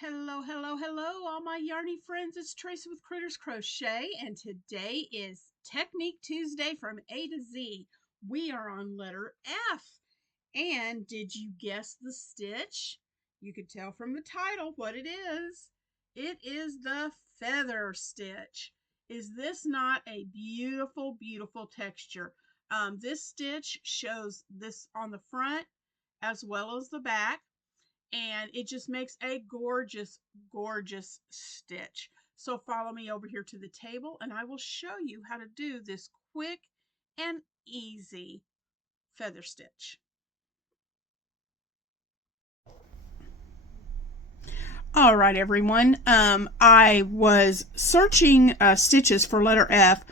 Hello, hello, hello, all my yarny friends. It's Teresa with Critters Crochet, and today is Technique Tuesday from A to Z. We are on letter F. And did you guess the stitch? You could tell from the title what it is. It is the feather stitch. Is this not a beautiful, beautiful texture? This stitch shows this on the front as well as the back, and it just makes a gorgeous, gorgeous stitch. So follow me over here to the table and I will show you how to do this quick and easy feather stitch. All right, everyone. I was searching stitches for letter F,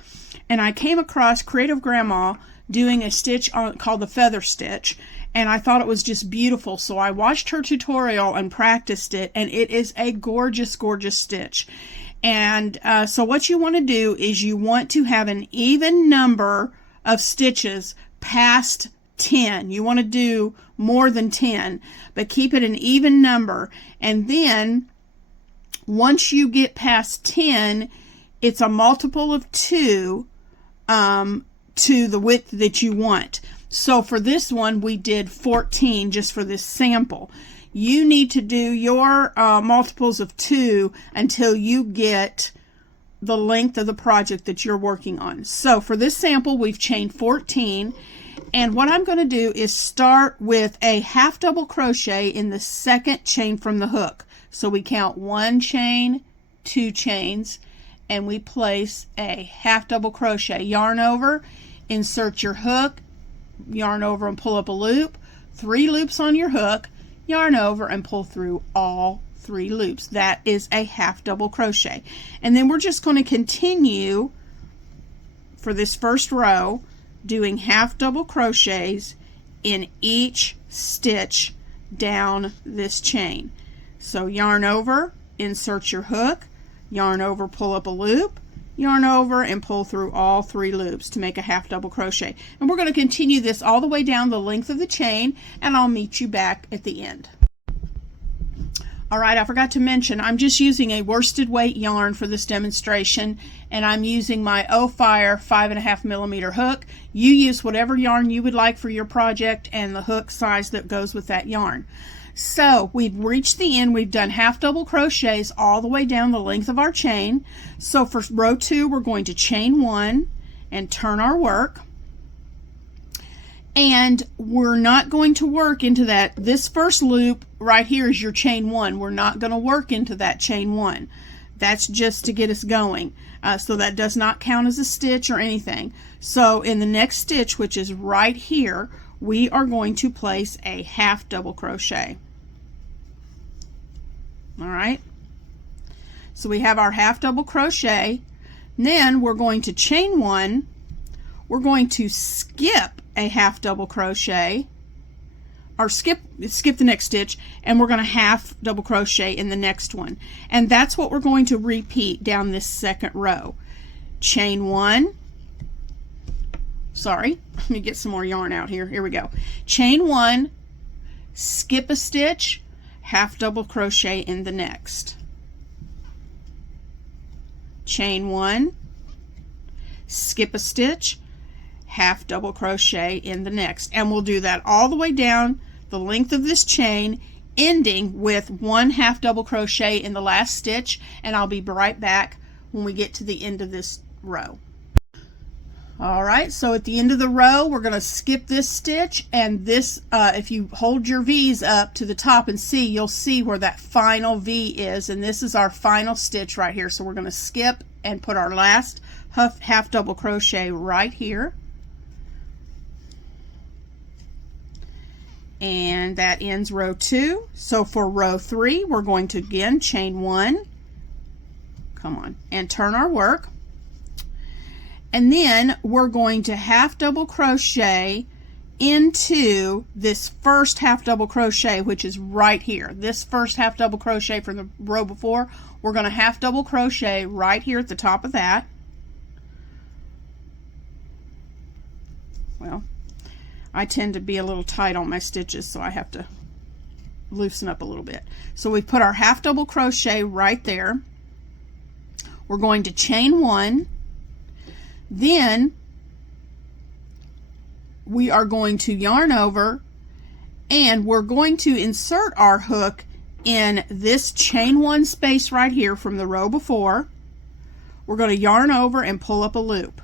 and I came across Creative Grandma doing a stitch called the feather stitch, and I thought it was just beautiful. So I watched her tutorial and practiced it, and it is a gorgeous, gorgeous stitch. And so what you want to do is you want to have an even number of stitches past 10. You want to do more than 10, but keep it an even number. And then once you get past 10, it's a multiple of 2 to the width that you want. So for this one, we did 14 just for this sample. You need to do your multiples of 2 until you get the length of the project that you're working on. So for this sample, we've chained 14. And what I'm going to do is start with a half double crochet in the second chain from the hook. So we count 1 chain, 2 chains, and we place a half double crochet. Yarn over, insert your hook, yarn over and pull up a loop, 3 loops on your hook, yarn over and pull through all 3 loops. That is a half double crochet. And then we're just going to continue for this first row doing half double crochets in each stitch down this chain. So yarn over, insert your hook, yarn over, pull up a loop, yarn over and pull through all 3 loops to make a half double crochet. And we're going to continue this all the way down the length of the chain, and I'll meet you back at the end. All right, I forgot to mention, I'm just using a worsted weight yarn for this demonstration, and I'm using my Ophire 5.5mm hook. You use whatever yarn you would like for your project and the hook size that goes with that yarn. So we've reached the end. We've done half double crochets all the way down the length of our chain. So for row 2, we're going to chain 1 and turn our work. And we're not going to work into that. This first loop right here is your chain 1. We're not going to work into that chain 1. That's just to get us going. So that does not count as a stitch or anything. So in the next stitch, which is right here, we are going to place a half double crochet. All right. So we have our half double crochet. Then we're going to chain 1. We're going to skip a half double crochet, or skip the next stitch, and we're going to half double crochet in the next one. And that's what we're going to repeat down this second row. Chain 1. Sorry, let me get some more yarn out here. Here we go. Chain 1, skip a stitch, half double crochet in the next. Chain 1, skip a stitch, half double crochet in the next. And we'll do that all the way down the length of this chain, ending with 1 half double crochet in the last stitch. And I'll be right back when we get to the end of this row. All right, so at the end of the row, we're going to skip this stitch, and this, if you hold your V's up to the top and see, you'll see where that final V is, and this is our final stitch right here. So we're going to skip and put our last half double crochet right here. And that ends row 2. So for row 3, we're going to again chain 1, come on, and turn our work. And then we're going to half double crochet into this first half double crochet, which is right here. This first half double crochet from the row before, we're going to half double crochet right here at the top of that. Well, I tend to be a little tight on my stitches, so I have to loosen up a little bit. So we put our half double crochet right there. We're going to chain 1, then we are going to yarn over, and we're going to insert our hook in this chain 1 space right here from the row before. We're going to yarn over and pull up a loop.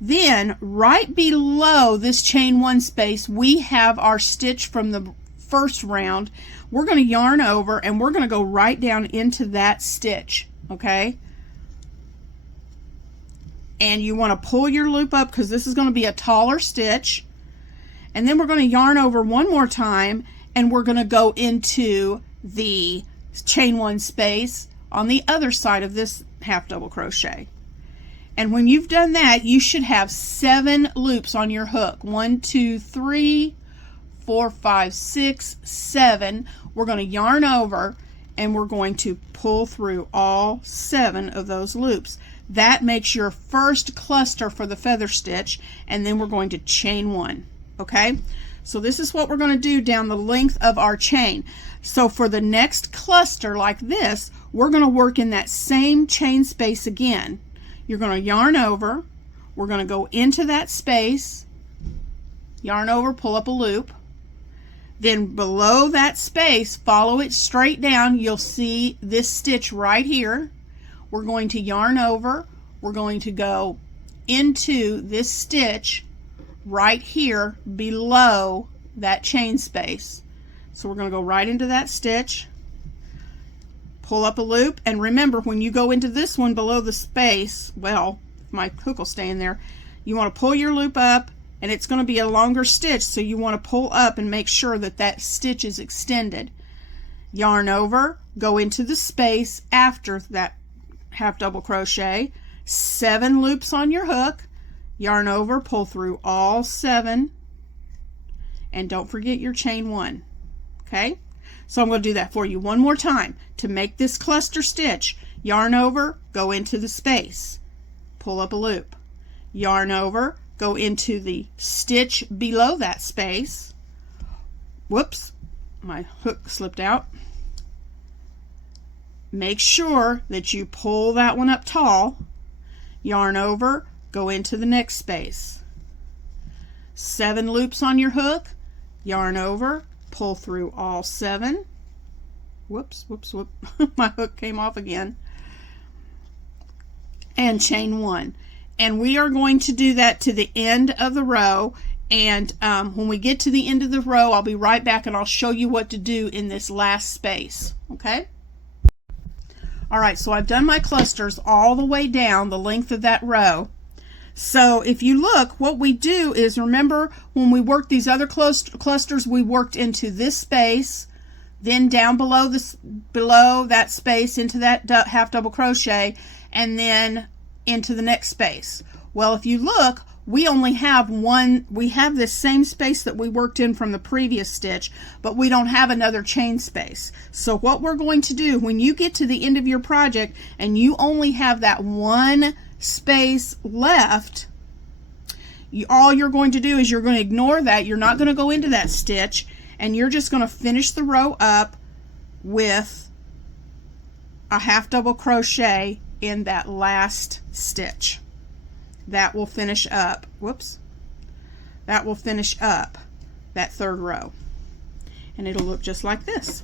Then right below this chain 1 space, we have our stitch from the first round. We're going to yarn over and we're going to go right down into that stitch, okay? And you want to pull your loop up because this is going to be a taller stitch. And then we're going to yarn over one more time, and we're going to go into the chain 1 space on the other side of this half double crochet. And when you've done that, you should have 7 loops on your hook. 1, 2, 3, 4, 5, 6, 7. We're going to yarn over and we're going to pull through all 7 of those loops. That makes your first cluster for the feather stitch, and then we're going to chain 1. Okay, so this is what we're going to do down the length of our chain. So for the next cluster like this, we're going to work in that same chain space again. You're going to yarn over, we're going to go into that space, yarn over, pull up a loop. Then below that space, follow it straight down. You'll see this stitch right here. We're going to yarn over, we're going to go into this stitch right here below that chain space. So we're going to go right into that stitch, pull up a loop, and remember, when you go into this one below the space, well, my hook will stay in there, you want to pull your loop up, and it's going to be a longer stitch, so you want to pull up and make sure that that stitch is extended. Yarn over, go into the space after that half double crochet, 7 loops on your hook, yarn over, pull through all 7, and don't forget your chain 1. Okay, so I'm going to do that for you one more time. To make this cluster stitch, yarn over, go into the space, pull up a loop, yarn over, go into the stitch below that space. Whoops, my hook slipped out. Make sure that you pull that one up tall, yarn over, go into the next space. 7 loops on your hook, yarn over, pull through all 7. Whoops, whoops, whoop. My hook came off again. And chain 1. And we are going to do that to the end of the row. And when we get to the end of the row, I'll be right back and I'll show you what to do in this last space. Okay? All right, so I've done my clusters all the way down the length of that row. So if you look, what we do is, remember when we worked these other clusters, we worked into this space, then down below that space into that half double crochet, and then into the next space. Well, if you look, we only have one. We have this same space that we worked in from the previous stitch, but we don't have another chain space. So what we're going to do when you get to the end of your project and you only have that one space left, all you're going to do is you're going to ignore that. You're not going to go into that stitch, and you're just going to finish the row up with a half double crochet in that last stitch. That will finish up, whoops, that will finish up that 3rd row, and it'll look just like this.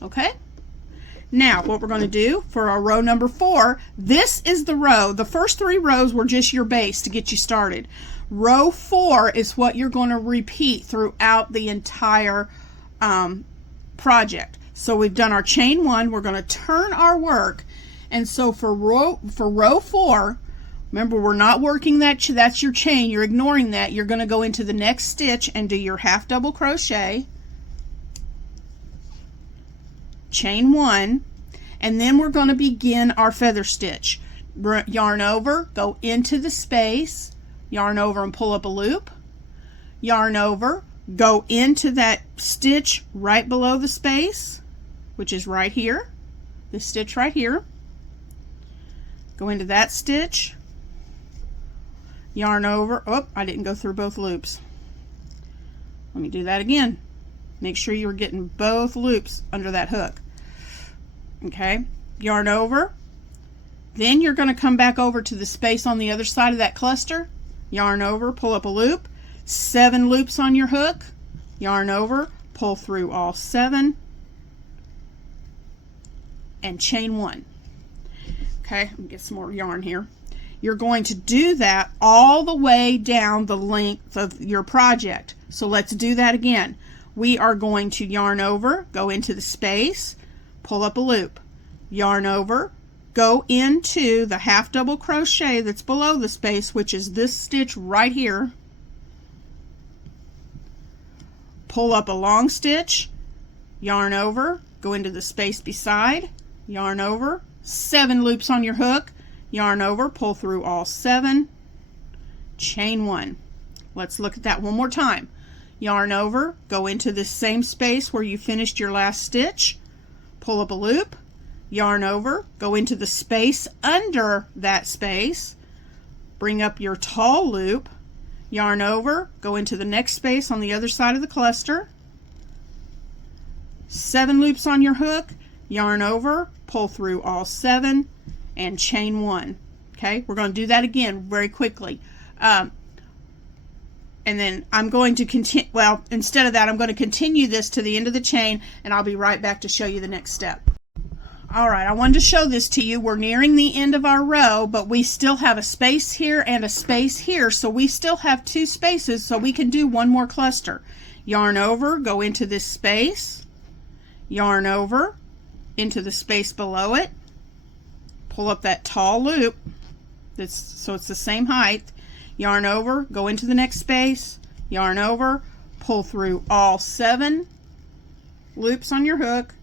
Okay, now what we're going to do for our row number 4, this is the row. The first 3 rows were just your base to get you started. Row 4 is what you're going to repeat throughout the entire project. So we've done our chain 1, we're going to turn our work, and so for row 4, remember, we're not working that's your chain, you're ignoring that. You're going to go into the next stitch and do your half double crochet, chain 1, and then we're going to begin our feather stitch. Yarn over, go into the space, yarn over and pull up a loop, yarn over, go into that stitch right below the space, which is right here, this stitch right here, go into that stitch, yarn over, oh, I didn't go through both loops. Let me do that again. Make sure you're getting both loops under that hook. Okay, yarn over. Then you're going to come back over to the space on the other side of that cluster. Yarn over, pull up a loop. 7 loops on your hook. Yarn over, pull through all 7. And chain 1. Okay, let me get some more yarn here. You're going to do that all the way down the length of your project. So let's do that again. We are going to yarn over, go into the space, pull up a loop, yarn over, go into the half double crochet that's below the space, which is this stitch right here. Pull up a long stitch, yarn over, go into the space beside, yarn over, 7 loops on your hook, yarn over, pull through all 7, chain 1. Let's look at that one more time. Yarn over, go into the same space where you finished your last stitch, pull up a loop, yarn over, go into the space under that space, bring up your tall loop, yarn over, go into the next space on the other side of the cluster, 7 loops on your hook, yarn over, pull through all 7, and chain 1. Okay, we're going to do that again very quickly. And then I'm going to continue, well, instead of that, I'm going to continue this to the end of the chain, and I'll be right back to show you the next step. All right, I wanted to show this to you. We're nearing the end of our row, but we still have a space here and a space here, so we still have 2 spaces, so we can do one more cluster. Yarn over, go into this space, yarn over, into the space below it, pull up that tall loop, so it's the same height, yarn over, go into the next space, yarn over, pull through all 7 loops on your hook,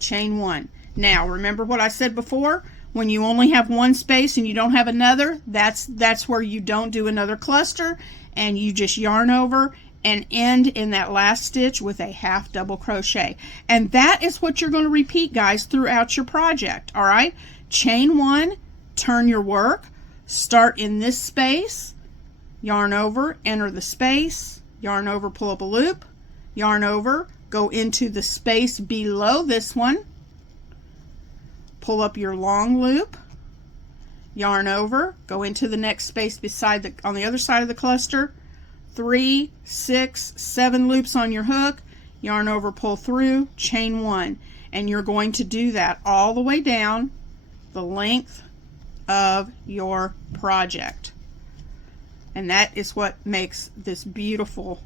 chain 1. Now remember what I said before, when you only have one space and you don't have another, that's where you don't do another cluster, and you just yarn over and end in that last stitch with a half double crochet. And that is what you're going to repeat, guys, throughout your project. All right, chain 1, turn your work, start in this space, yarn over, enter the space, yarn over, pull up a loop, yarn over, go into the space below this one, pull up your long loop, yarn over, go into the next space beside on the other side of the cluster, 3, 6, 7 loops on your hook, yarn over, pull through, chain 1. And you're going to do that all the way down the length of your project. And that is what makes this beautiful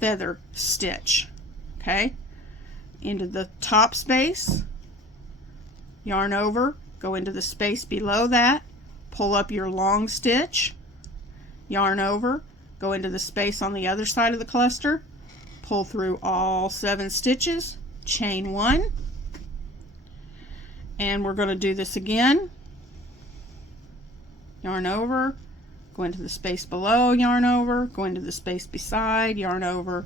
feather stitch. Okay, into the top space, yarn over, go into the space below that, pull up your long stitch, yarn over, go into the space on the other side of the cluster, pull through all 7 stitches, chain 1, and we're going to do this again. Yarn over, go into the space below, yarn over, go into the space beside, yarn over,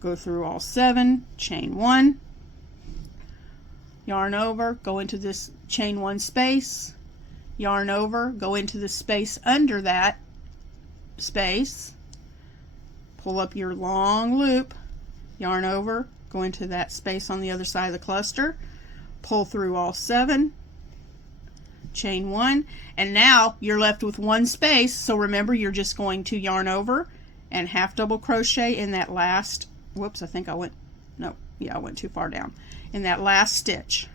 go through all 7, chain 1, yarn over, go into this chain 1 space, yarn over, go into the space under that space, pull up your long loop, yarn over, go into that space on the other side of the cluster, pull through all 7, chain 1, and now you're left with 1 space. So remember, you're just going to yarn over and half double crochet in that last, whoops, I think I went, no, yeah, I went too far down, in that last stitch,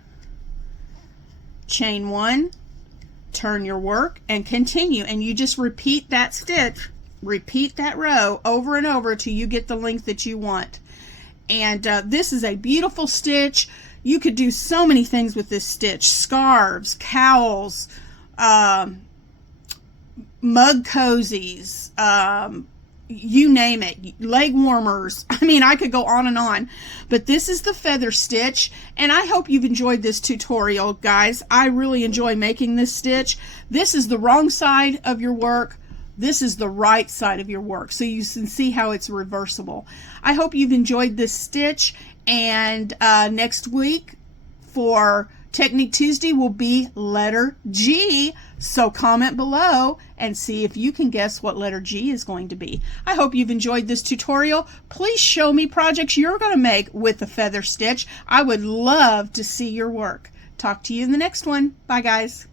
chain 1, turn your work and continue, and you just repeat that stitch, repeat that row over and over till you get the length that you want. And this is a beautiful stitch. You could do so many things with this stitch: scarves, cowls, mug cozies, you name it, leg warmers. I mean, I could go on and on, but this is the feather stitch, and I hope you've enjoyed this tutorial, guys. I really enjoy making this stitch. This is the wrong side of your work. This is the right side of your work, so you can see how it's reversible. I hope you've enjoyed this stitch, and next week for Technique Tuesday will be letter G So comment below and see if you can guess what letter G is going to be. I hope you've enjoyed this tutorial. Please show me projects you're going to make with the feather stitch. I would love to see your work. Talk to you in the next one. Bye, guys.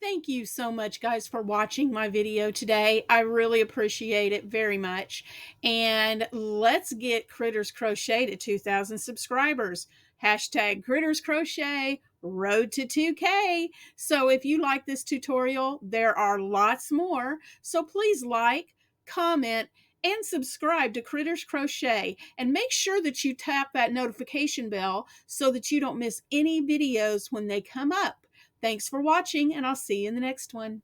Thank you so much, guys, for watching my video today. I really appreciate it very much. And let's get Critters Crochet to 2,000 subscribers. Hashtag Critters Crochet, road to 2K. So if you like this tutorial, there are lots more. So please like, comment, and subscribe to Critters Crochet. And make sure that you tap that notification bell so that you don't miss any videos when they come up. Thanks for watching, and I'll see you in the next one.